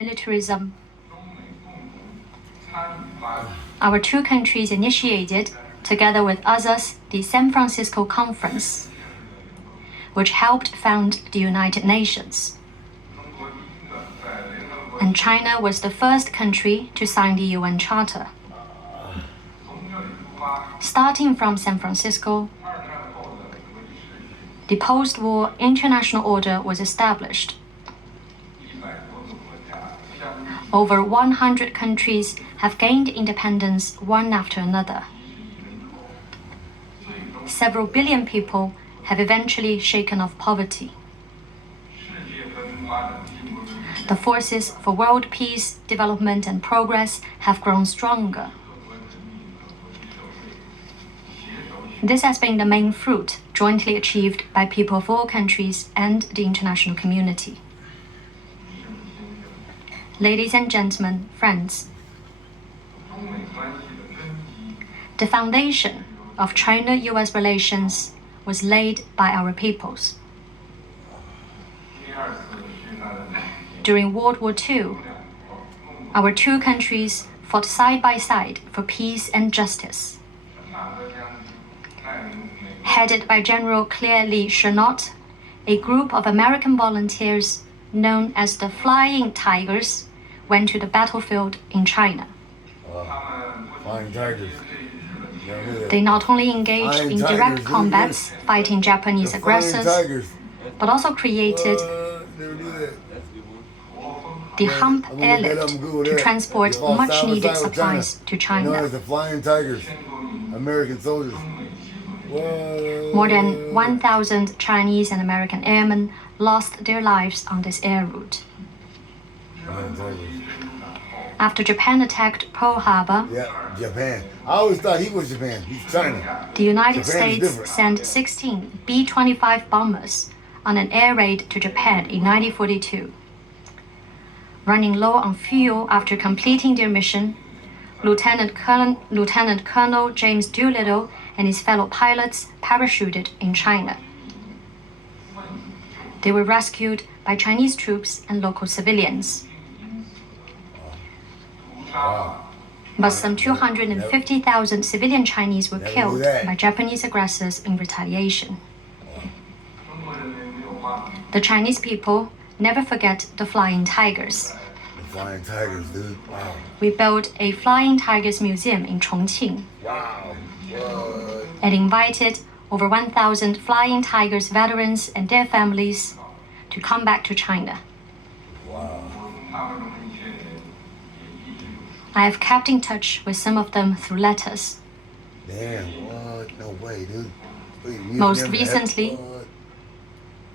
militarism. Our two countries initiated, together with others, the San Francisco Conference, which helped found the United Nations. And China was the first country to sign the UN Charter. Starting from San Francisco, the post-war international order was established. Over 100 countries have gained independence one after another. Several billion people have eventually shaken off poverty. The forces for world peace, development, and progress have grown stronger. This has been the main fruit jointly achieved by people of all countries and the international community. Ladies and gentlemen, friends, the foundation of China-US relations was laid by our peoples. During World War II, our two countries fought side by side for peace and justice. Headed by General Claire Lee Chennault, a group of American volunteers known as the Flying Tigers went to the battlefield in China. Flying Tigers. They not only engaged in direct combats fighting Japanese aggressors, but also created the hump airlift to transport much-needed supplies to China. The Flying Tigers, American soldiers. More than 1,000 Chinese and American airmen lost their lives on this air route. After Japan attacked Pearl Harbor, Japan. I always thought he was Japan. He's China. The United States sent 16 B-25 bombers on an air raid to Japan in 1942. Running low on fuel after completing their mission, Lieutenant Colonel James Doolittle and his fellow pilots parachuted in China. They were rescued by Chinese troops and local civilians. But some 250,000 civilian Chinese were killed by Japanese aggressors in retaliation. The Chinese people never forget the Flying Tigers. The Flying Tigers, dude. Wow. We built a Flying Tigers Museum in Chongqing. Wow. And invited over 1,000 Flying Tigers veterans and their families to come back to China. Wow. I have kept in touch with some of them through letters. Damn, what? No way, dude. Most recently,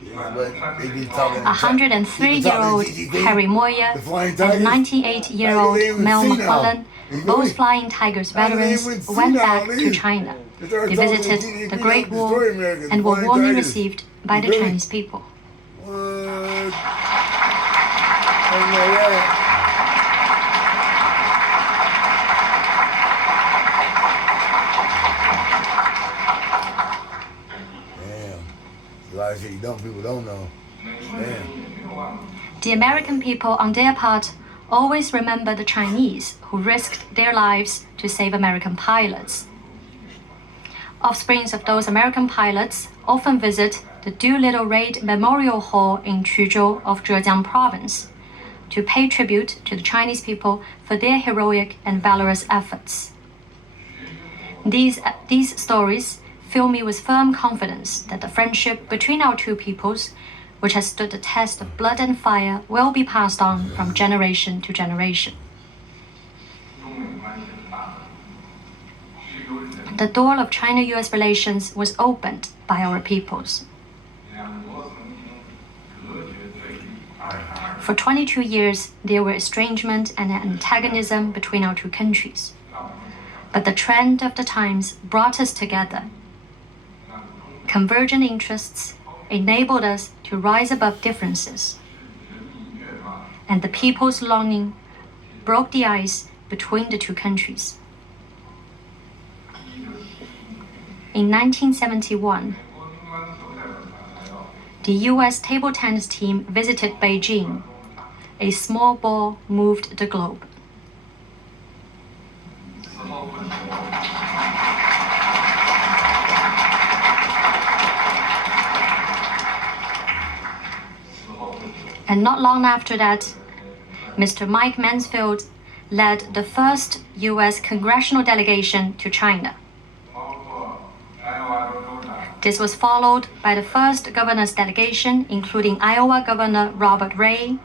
They be talking 103-year-old Harry Moyer and 98-year-old Mel McClellan, both Flying Tigers veterans, went back to China. They visited the Great Wall and were warmly received by the Chinese people. What? I know that. A lot of shit people don't know. Damn. The American people, on their part, always remember the Chinese who risked their lives to save American pilots. Offsprings of those American pilots often visit the Doolittle Raid Memorial Hall in Quzhou of Zhejiang Province to pay tribute to the Chinese people for their heroic and valorous efforts. These stories fill me with firm confidence that the friendship between our two peoples, which has stood the test of blood and fire, will be passed on from generation to generation. The door of China-US relations was opened by our peoples. For 22 years, there were estrangement and antagonism between our two countries. But the trend of the times brought us together. Convergent interests enabled us to rise above differences, and the people's longing broke the ice between the two countries. In 1971, the US table tennis team visited Beijing a small ball moved the globe. And not long after that, Mr. Mike Mansfield led the first U.S. congressional delegation to China. This was followed by the first governor's delegation, including Iowa Governor Robert Ray.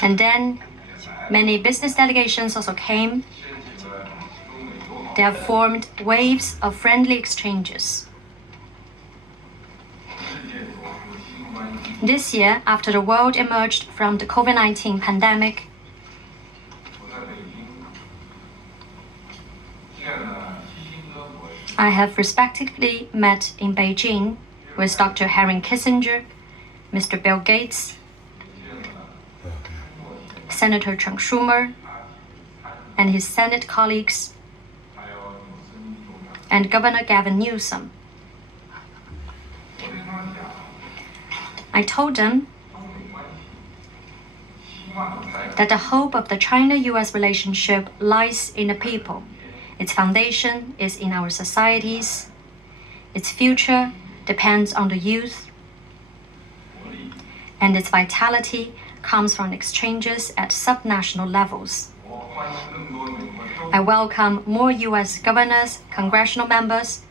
And then many business delegations also came. They have formed waves of friendly exchanges. This year, after the world emerged from the COVID-19 pandemic, I have respectively met in Beijing with Dr. Henry Kissinger, Mr. Bill Gates, Senator Chuck Schumer, and his Senate colleagues, and Governor Gavin Newsom. I told them that the hope of the China-US relationship lies in the people. Its foundation is in our societies. Its future depends on the youth. And its vitality comes from exchanges at subnational levels. I welcome more US governors, congressional members,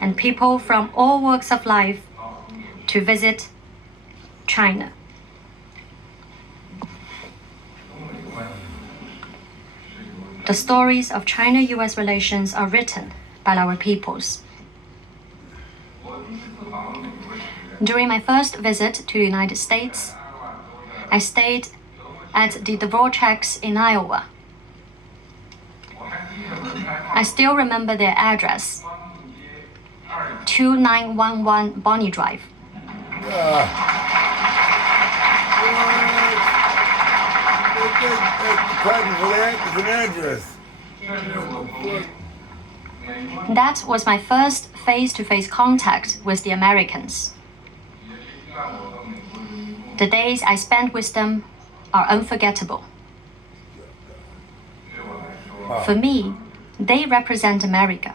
and people from all walks of life to visit China. The stories of China-US relations are written by our peoples. During my first visit to the United States, I stayed at the Dvorak's in Iowa. I still remember their address, 2911 Bonnie Drive. That was my first face-to-face contact with the Americans. The days I spent with them are unforgettable. For me, they represent America.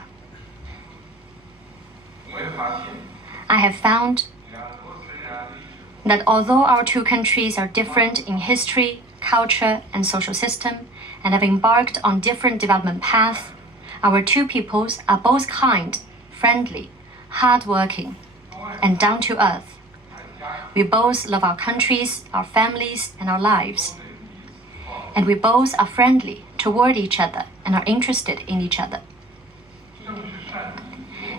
I have found that although our two countries are different in history, culture, and social system, and have embarked on different development paths, our two peoples are both kind, friendly, hardworking, and down to earth. We both love our countries, our families, and our lives. And we both are friendly toward each other and are interested in each other.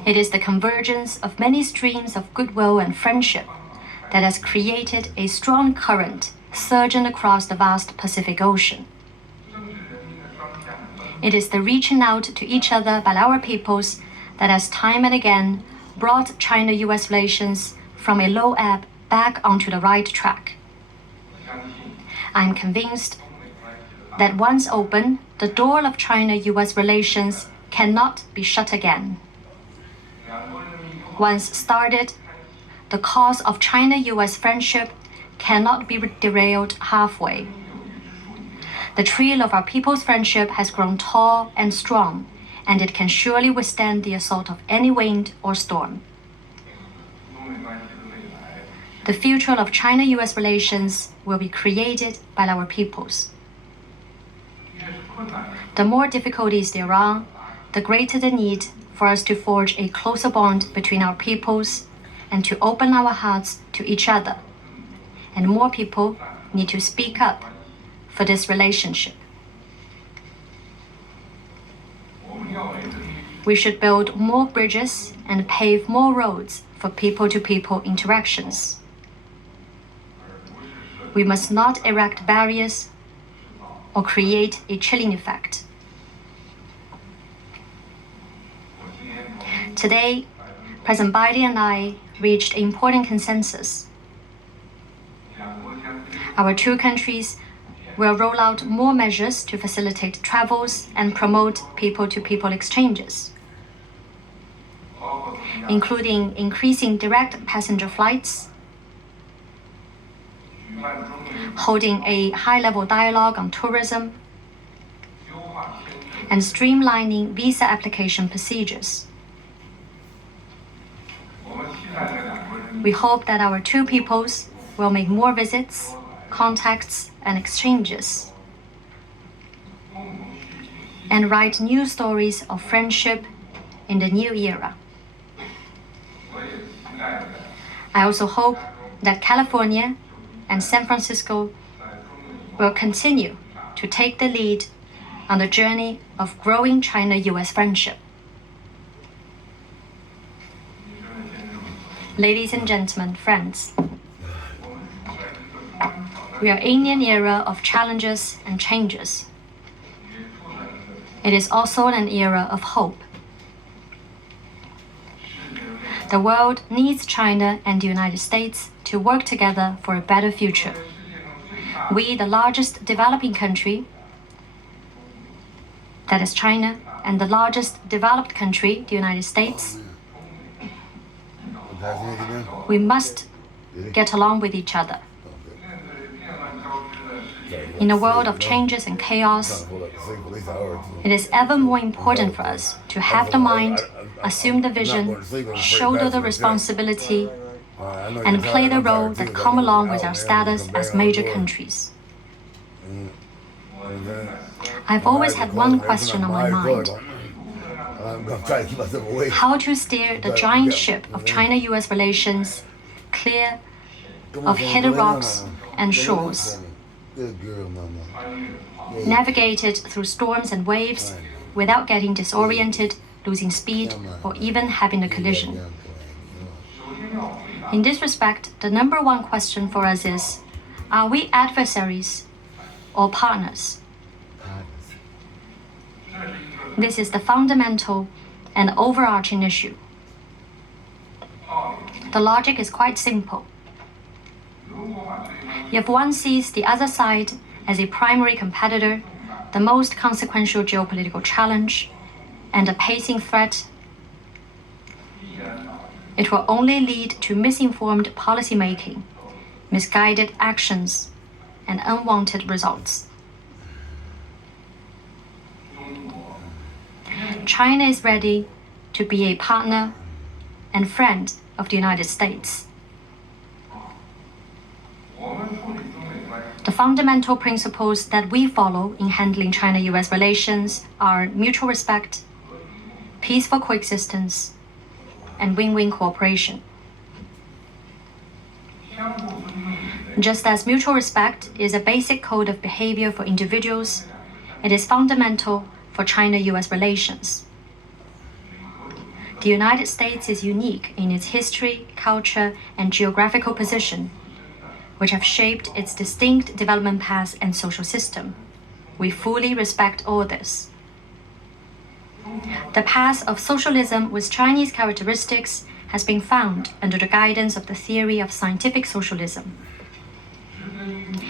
It is the convergence of many streams of goodwill and friendship that has created a strong current surging across the vast Pacific Ocean. It is the reaching out to each other by our peoples that has time and again brought China-US relations from a low ebb back onto the right track. I am convinced that once open, the door of China-US relations cannot be shut again. Once started, the cause of China-US friendship cannot be derailed halfway. The tree of our people's friendship has grown tall and strong, and it can surely withstand the assault of any wind or storm. The future of China-US relations will be created by our peoples. The more difficulties there are, the greater the need for us to forge a closer bond between our peoples and to open our hearts to each other. And more people need to speak up for this relationship. We should build more bridges and pave more roads for people-to-people interactions. We must not erect barriers or create a chilling effect. Today, President Biden and I reached an important consensus. Our two countries will roll out more measures to facilitate travels and promote people-to-people exchanges, including increasing direct passenger flights, holding a high-level dialogue on tourism, and streamlining visa application procedures. We hope that our two peoples will make more visits, contacts, and exchanges, and write new stories of friendship in the new era. I also hope that California and San Francisco will continue to take the lead on the journey of growing China-US friendship. Ladies and gentlemen, friends, we are in an era of challenges and changes. It is also an era of hope. The world needs China and the United States to work together for a better future. We, the largest developing country, that is China, and the largest developed country, the United States, we must get along with each other. In a world of changes and chaos, it is ever more important for us to have the mind, assume the vision, shoulder the responsibility, and play the role that come along with our status as major countries. I've always had one question on my mind: how to steer the giant ship of China-US relations clear of hidden rocks and shores, navigate it through storms and waves without getting disoriented, losing speed, or even having a collision. In this respect, the number one question for us is, are we adversaries or partners? This is the fundamental and overarching issue. The logic is quite simple. If one sees the other side as a primary competitor, the most consequential geopolitical challenge, and a pacing threat, it will only lead to misinformed policymaking, misguided actions, and unwanted results. China is ready to be a partner and friend of the United States. The fundamental principles that we follow in handling China-US relations are mutual respect, peaceful coexistence, and win-win cooperation. Just as mutual respect is a basic code of behavior for individuals, it is fundamental for China-US relations. The United States is unique in its history, culture, and geographical position, which have shaped its distinct development path and social system. We fully respect all this. The path of socialism with Chinese characteristics has been found under the guidance of the theory of scientific socialism,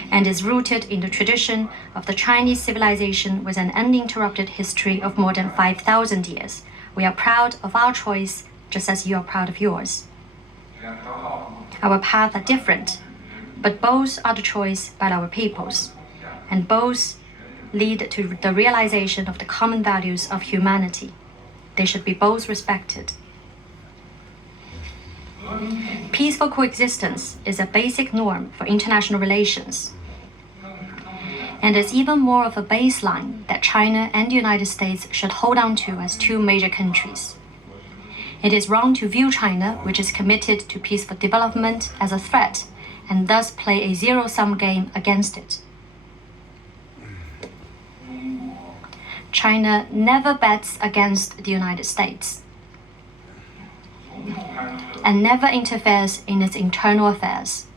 and is rooted in the tradition of the Chinese civilization with an uninterrupted history of more than 5,000 years. We are proud of our choice, just as you are proud of yours. Our paths are different, but both are the choice by our peoples, and both lead to the realization of the common values of humanity. They should be both respected. Peaceful coexistence is a basic norm for international relations, and is even more of a baseline that China and the United States should hold on to as two major countries. It is wrong to view China, which is committed to peaceful development, as a threat, and thus play a zero-sum game against it. China never bets against the United States and never interferes in its internal affairs.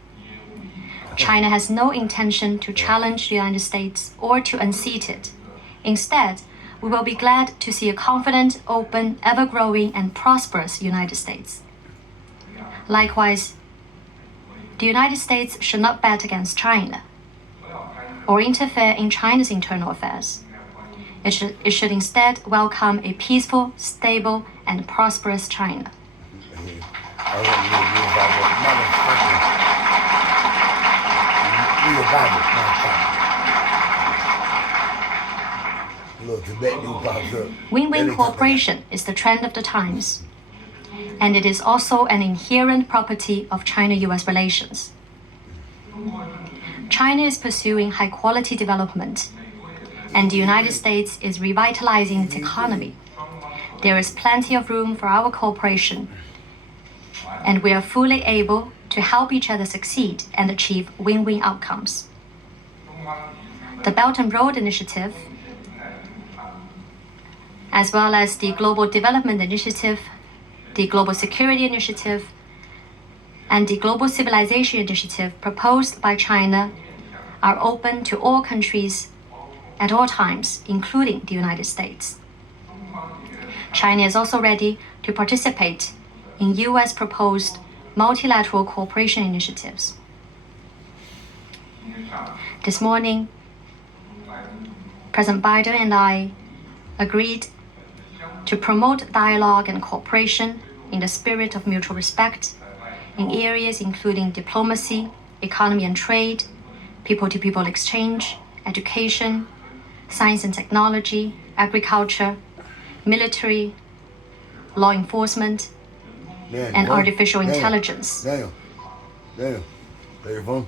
China has no intention to challenge the United States or to unseat it. Instead, we will be glad to see a confident, open, ever-growing, and prosperous United States. Likewise, the United States should not bet against China or interfere in China's internal affairs. It should instead welcome a peaceful, stable, and prosperous China. Little Tibet dude pops up. Win-win cooperation is the trend of the times, and it is also an inherent property of China-US relations. China is pursuing high-quality development, and the United States is revitalizing its economy. There is plenty of room for our cooperation, and we are fully able to help each other succeed and achieve win-win outcomes. The Belt and Road Initiative, as well as the Global Development Initiative, the Global Security Initiative, and the Global Civilization Initiative proposed by China are open to all countries at all times, including the United States. China is also ready to participate in US proposed multilateral cooperation initiatives. This morning, President Biden and I agreed to promote dialogue and cooperation in the spirit of mutual respect in areas including diplomacy, economy and trade, people-to-people exchange, education, science and technology, agriculture, military, law enforcement, and artificial intelligence. Daniel, is that your phone?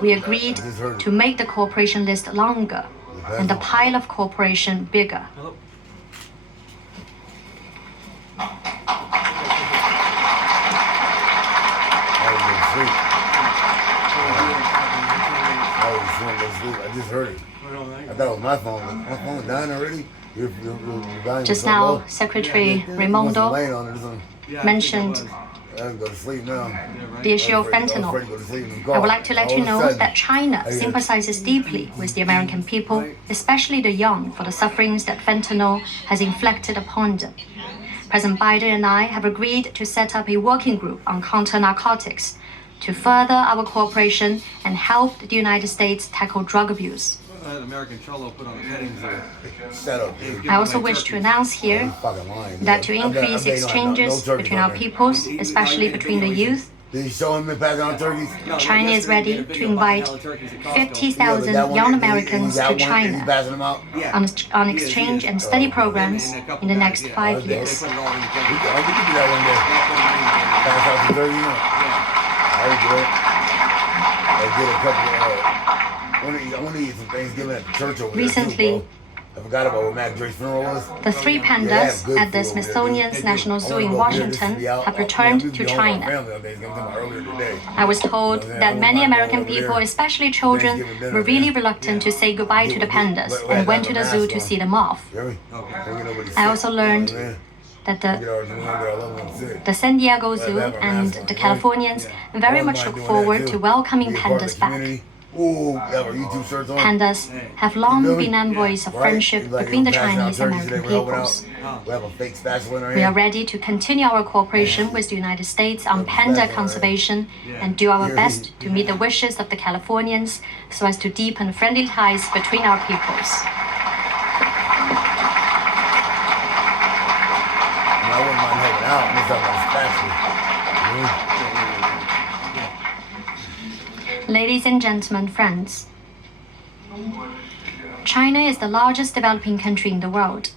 We agreed to make the cooperation list longer and the pile of cooperation bigger. I just heard it. I thought it was my phone. My phone dying already? Your Just now, Secretary Raimondo mentioned the issue of fentanyl. I would like to let you know that China sympathizes deeply with the American people, especially the young, for the sufferings that fentanyl has inflicted upon them. President Biden and I have agreed to set up a working group on counter-narcotics to further our cooperation and help the United States tackle drug abuse. I also wish to announce here that to increase exchanges between our peoples, especially between the youth, China is ready to invite 50,000 young Americans to China on exchange and study programs in the next 5 years. I want to eat some Thanksgiving at the church over there. Recently, I forgot about what Mac Dre's funeral was. The three pandas at the Smithsonian's National Zoo in Washington have returned to China. I was told that many American people, especially children, were really reluctant to say goodbye to the pandas and went to the zoo to see them off. I also learned that the San Diego Zoo and the Californians very much look forward to welcoming pandas back. Pandas have long been envoys of friendship between the Chinese and American peoples. We are ready to continue our cooperation with the United States on panda conservation and do our best to meet the wishes of the Californians so as to deepen friendly ties between our peoples. I wouldn't mind hanging out. I'm talking about spatula. Ladies and gentlemen, friends, China is the largest developing country in the world.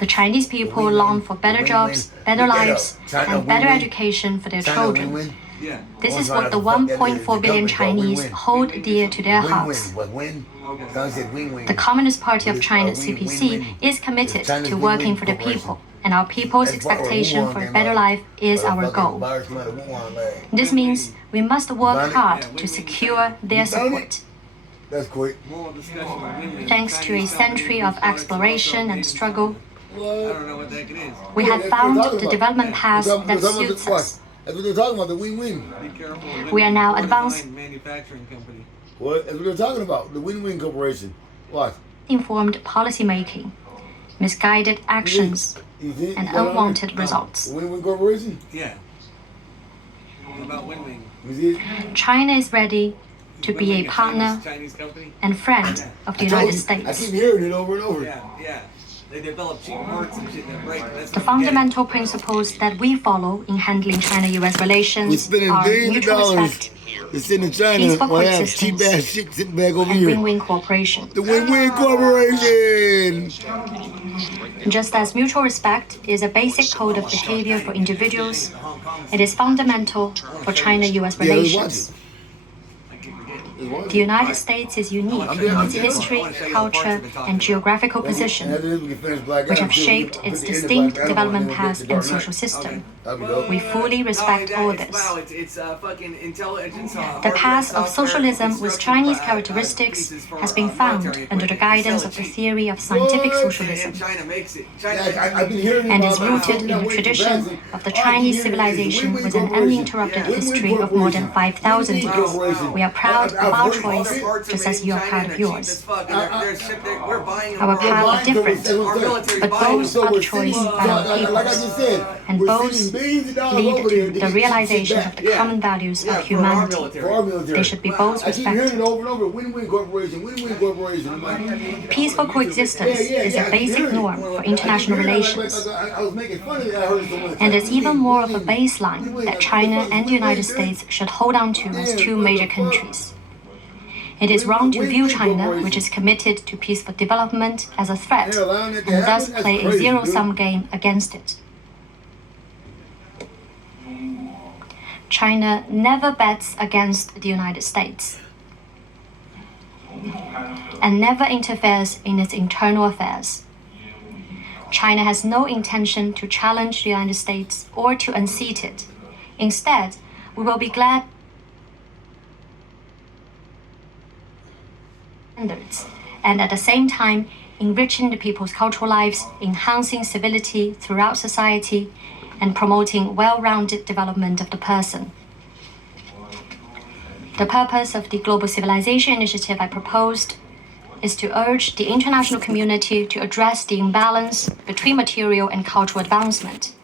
The Chinese people long for better jobs, better lives, and better education for their children. This is what the 1.4 billion Chinese hold dear to their hearts. The Communist Party of China, CPC, is committed to working for the people, and our people's expectation for a better life is our goal. This means we must work hard to secure their support. Thanks to a century of exploration and struggle, we have found the development path that suits us. That's what they're talking about, the win-win. We are now advanced What? That's what they're talking about, the win-win corporation. What? informed policy making, misguided actions, and unwanted results. Win-win corporation? Yeah. What about win-win? China is ready to be a partner Chinese company? and friend of the United States. I keep hearing it over and over. Yeah. They develop cheap parts and shit that break. That's The fundamental principles that we follow in handling China-US relations are mutual respect, It's sitting in China. peaceful Or have coexistence, cheap ass shit sitting back over and here. win-win cooperation. The Win-Win Corporation. Just as mutual respect is a basic code of behavior for individuals, it is fundamental for China-US Yeah, let's watch relations. it. The United States is unique in its history, culture, and geographical position, which have shaped its distinct development path and social system. We fully respect all this. The path of socialism with Chinese characteristics has been found under the guidance of the theory of scientific socialism and is rooted in the tradition of the Chinese civilization with an uninterrupted history of more than 5,000 years. We are proud of our choice, just as you are proud of yours. Our paths are different, but both are the choice by our peoples, and both lead to the realization of the common values of humanity. They should be both respected. Peaceful coexistence is a basic norm for international relations, and it's even more of a baseline that China and the United States should hold on to as two major countries. It is wrong to view China, which is committed to peaceful development, as a threat, and thus play a zero-sum game against it. China never bets against the United States and never interferes in its internal affairs. China has no intention to challenge the United States or to unseat it. Instead, we will be glad standards, and at the same time enriching the people's cultural lives, enhancing civility throughout society, and promoting well-rounded development of the person. The purpose of the Global Civilization Initiative I proposed is to urge the international community to address the imbalance between material and cultural advancement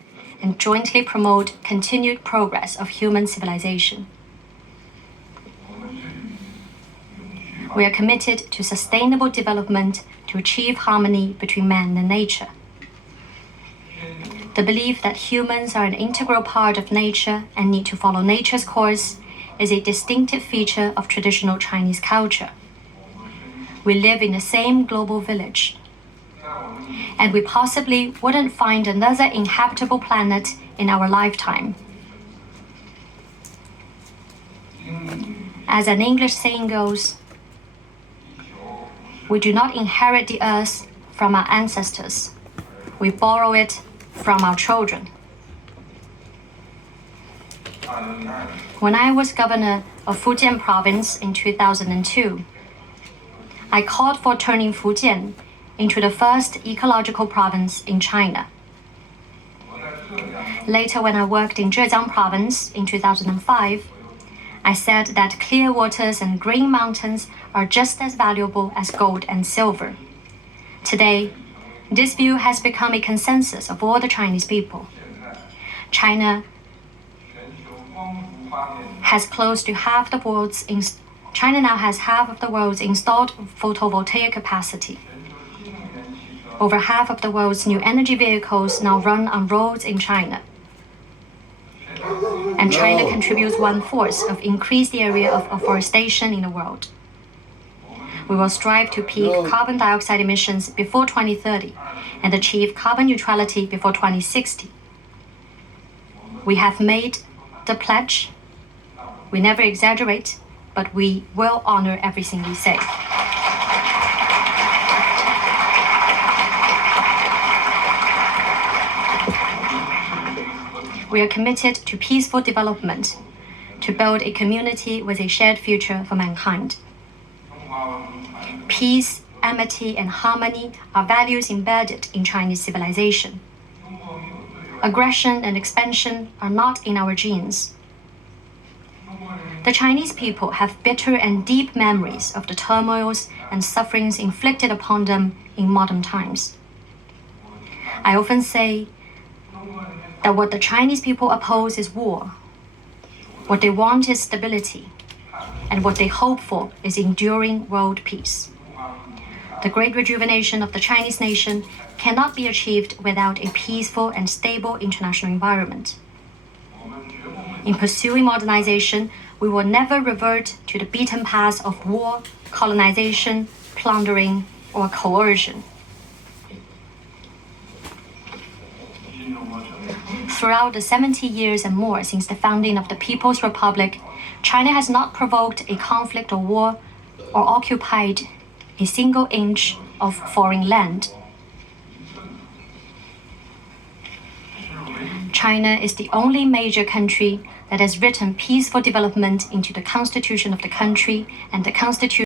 and jointly promote continued progress of human civilization. We are committed to sustainable development to achieve harmony between man and nature. The belief that humans are an integral part of nature and need to follow nature's course is a distinctive feature of traditional Chinese culture. We live in the same global village, and we possibly wouldn't find another inhabitable planet in our lifetime. As an English saying goes, we do not inherit the earth from our ancestors. We borrow it from our children. When I was governor of Fujian province in 2002, I called for turning Fujian into the first ecological province in China. Later, when I worked in Zhejiang province in 2005, I said that clear waters and green mountains are just as valuable as gold and silver. Today, this view has become a consensus of all the Chinese people. China has close to half the world's China now has half of the world's installed photovoltaic capacity. Over half of the world's new energy vehicles now run on roads in China. And China contributes 1/4 of increased area of afforestation in the world. We will strive to peak carbon dioxide emissions before 2030 and achieve carbon neutrality before 2060. We have made the pledge. We never exaggerate, but we will honor everything we say. We are committed to peaceful development, to build a community with a shared future for mankind. Peace, amity, and harmony are values embedded in Chinese civilization. Aggression and expansion are not in our genes. The Chinese people have bitter and deep memories of the turmoils and sufferings inflicted upon them in modern times. I often say that what the Chinese people oppose is war. What they want is stability, and what they hope for is enduring world peace. The great rejuvenation of the Chinese nation cannot be achieved without a peaceful and stable international environment. In pursuing modernization, we will never revert to the beaten path of war, colonization, plundering, or coercion. Throughout the 70 years and more since the founding of the People's Republic, China has not provoked a conflict or war or occupied a single inch of foreign land. China is the only major country that has written peaceful development into the constitution of the country, and the constitution